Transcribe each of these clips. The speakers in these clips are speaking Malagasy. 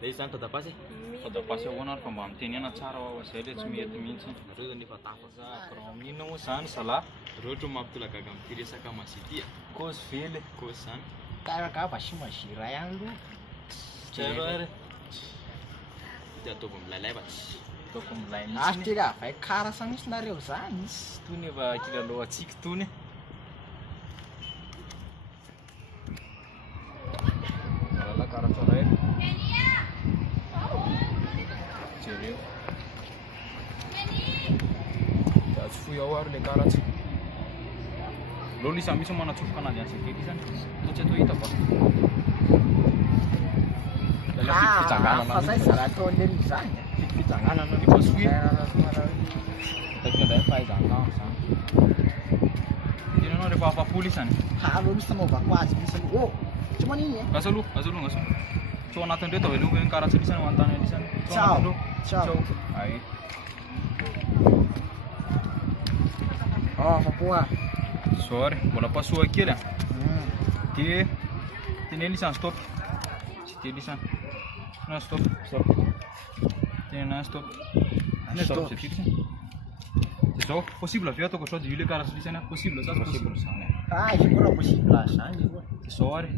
Dia izany tadapasy Tadapasy ahoana ary fa mba mitenena tsara ao izay ilay tsy mety mihitsy. nareo zany efa tafaka Raha amin'inona moa izany zalahy? reo ohatra mampitolagaga amin'ity resaka mazidia Cause vely. koa izany Karakava sy mazira ihany aloha. Tsy haiko ary. dia ataovy milalaivatsy Ataoko milay Azo mihitsy. tega avay karasa mihitsy nareo zany. Tony efa kilalaontsika tony. Lala karatra iray. Jereo. Da tsy foy ao ary le karatra. Lolo isa misy manatsofoka anazy an'izay kely izany. Toa tsy atao hita fa. Fa zay zara ataon'ireny izany. Fitsanganana efa tsy foy. Takindray fahaizanao zany. Tinanao rehefa afa-polo isany. Aloha misy tanaovako azy misy oh tsy maniny e. Gasa aloha, gasa aloha, gasa. Tsao anatin'ireo tao aloha hoe karatra lisany manontany lisany. Ciao. Ciao. Ay. Oh fa poa. Sorry, mbola pasoha kely. Dia teneny lisany stop. Tsy dia lisany. Na stop. Stop. Tena stop. Stop. Zao, possible avy ataoko sao dia io le karatra lisany possible sa possible zany. Ah, izy mbola possible zany io. Zao ary.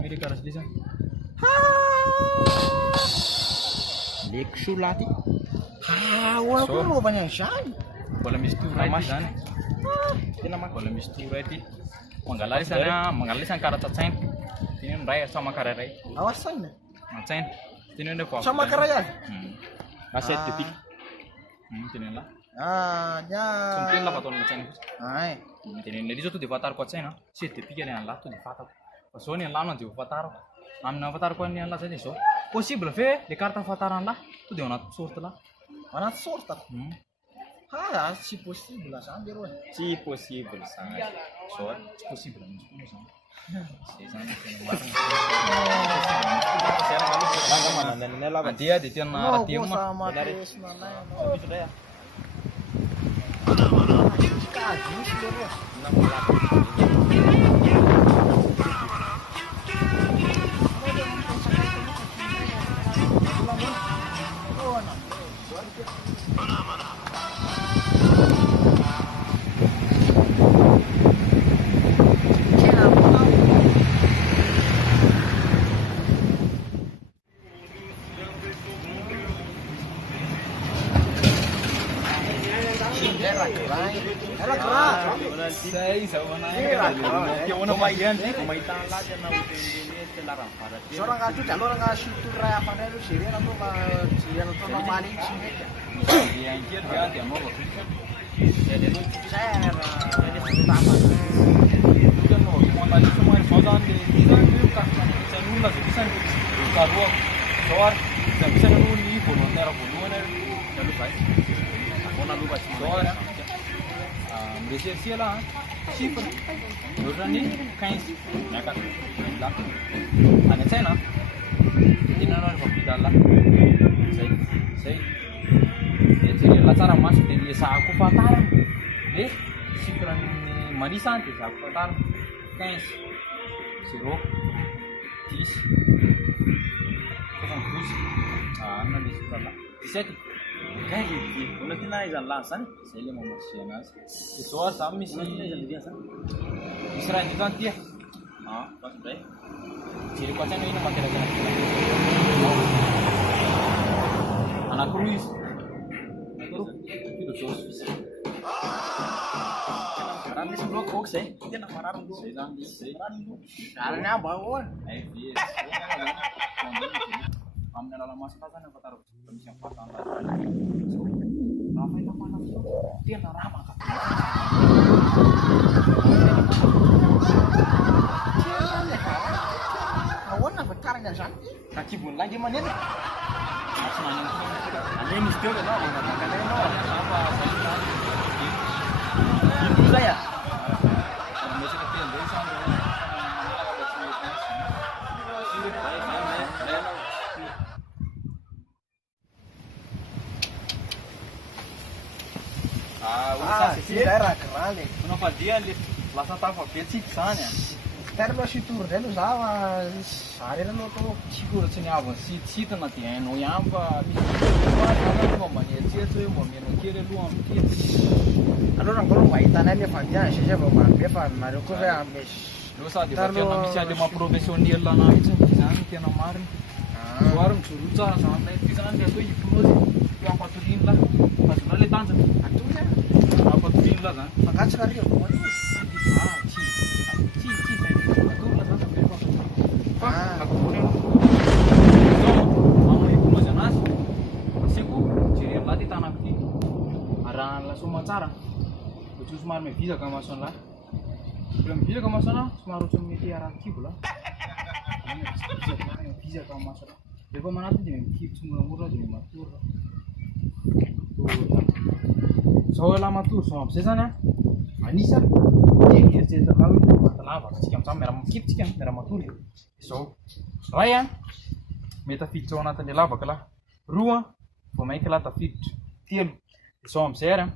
Io le karatra lisany. Leko solaty. Oa ko lovany an'izany. Mbola misy toura ity zany. Tena mbola misy toura ity. Mangala lisany karatra tsaina. Teneno ray sa makaray. Awasan. Tsaina. Teneno rehefa. Sama karay azy. Aset depuis. Teneno la. Ja. Somteny la fataonao tsaina. Ay. Teneno le zao to dia fatariko an-tsaina. Set depuis kely an'la to dia fatako. Fa zao ny an'la no dia fatarako. Amina fatarako ny an'la zany zao. Possible ve le carte fatarana to dia anaty sorte la. Anaty sorta. Tsy possible zany leroa. Tsy possible zany. Zao tsy possible mihitsy koa zany. Zay zany tena dia tena rahateo ma. Sei sama Seorang ngacu jalur ngasih turai apa nih lu sirian atau sirian atau nomani sini yang dia dia mau jadi lu saya jadi pertama kan mau tadi semua fotoan di kita bisa nulis bisa kalau soal bisa nulis foto nera foto nera lalu baik mau lalu baik soal Malaysia lah chiffre orang ni kain nak lah ada China ini orang hospital lah saya itu dia lah cara masuk dari aku fatar chiffre ni marisan tu aku fatar kain siro tis kau tus nanti sekarang diseti kayak gitu, nanti naik jalan langsung, saya mau masih nas. Sesuatu sama sih, Israel itu nanti ya, pas deh. Jadi kocak ini pakai lagi. Anak Ruiz, itu sos. Sekarang di sebelah kok sih, dia nak marah dulu. karena bawon Ambil dalam masa sana kata permisi apa tanda. Apa itu mana itu? Dia narama kan. bawon apa caranya san Kaki bun lagi mana ni? Mas nanya. Ada ni still kan? Ada no. Apa? Itu saya. Masih kecil dari sana. si daerah kenal nih Kenapa dia lasa alfabet sih sana? tena aloha sitory indray aloha zaho zary ela aloha atao Sikory tsy niaviny sitsitina dia hainao ihany fa misy mba maniatsetsy hoe mba mena kely aloha amin'ny kely. aloha raha mbola mahita anay le fandiana sisa vao marobe fa nareo koa hoe Lo sady efa tena misy alema professionnel na mihitsy izany no tena marina. So ary mijoro tsara zany ilay ty zany dia atao hypnose eo ampatoriny la azonao le tanjana atoy a ampatoriny la zany. mangatsika rivo moa io Tsy zay atory la zany zavely fa akory manao hypnose anazy asiako jereny la ty tanako ty arahan'la soma tsara ohatry somary mivizaka mason'la rehefa mivizaka masona somary ohatry mety arakibo la mivizaka masona rehefa manaty dia mikibo tsy moramora dia matory zao la matory zao am'izay zany a manisa dia eritseritra la hoe matalava tsika amin'izany miara mikibo tsika miara matory zao ray a mety tafiditra ao anatin'le lavaka la roa vao mainka la tafiditra telo zao am'izay ary a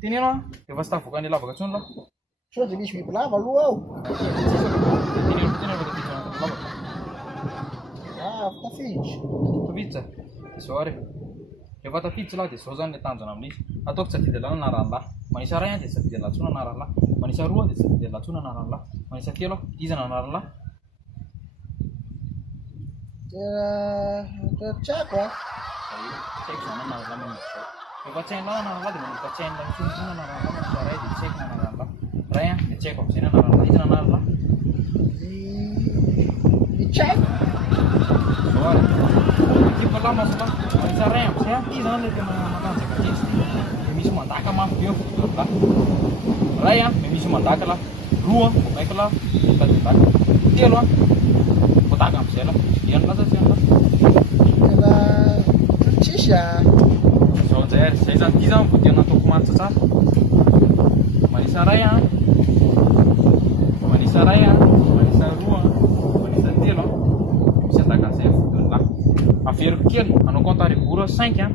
teneno a efa tsy tavoakan'le lavaka ntsony la sao dia misy biby lava aloha ao teneno efa tafiditra ao anatin'le lavaka tafiditra tafiditra zao ary rehefa tafiditra la dia zao zany le tanjona amin'izy ataoko tsy safidy lahy na ran'lahy manisa ray a dia tsy safidy latsona na ran'lahy manisa roa dia tsy safidy latsona na ran'lahy manisa telo izana na ran'lahy tsy haiko a tsy haiko zany na ran'lahy manisa zao rehefa tsy hainao na ran'lahy dia manomboka tsy hain'la misontsona na ran'lahy manisa ray dia tsy haiko na ran'lahy ray a dia tsy haiko am'izay na ran'lahy izana na ran'lahy tsy haiko zao ary kipa la masola manisa ray am'izay a ty zany le tena matanjaka tesy misy mandaka mafy be la ray a misy mandaka la roa maika la tadidaka telo a vodaka am'izay la iany lasa tsy anla tena tsisy a zao an'izay ary zay zany ty zany vao tena ataoko mantsa tsara manisa ray a manisa ray a manisa roa manisa telo a misy adaka an'izay fodiny la averiko kely anao compte à rebours 5 a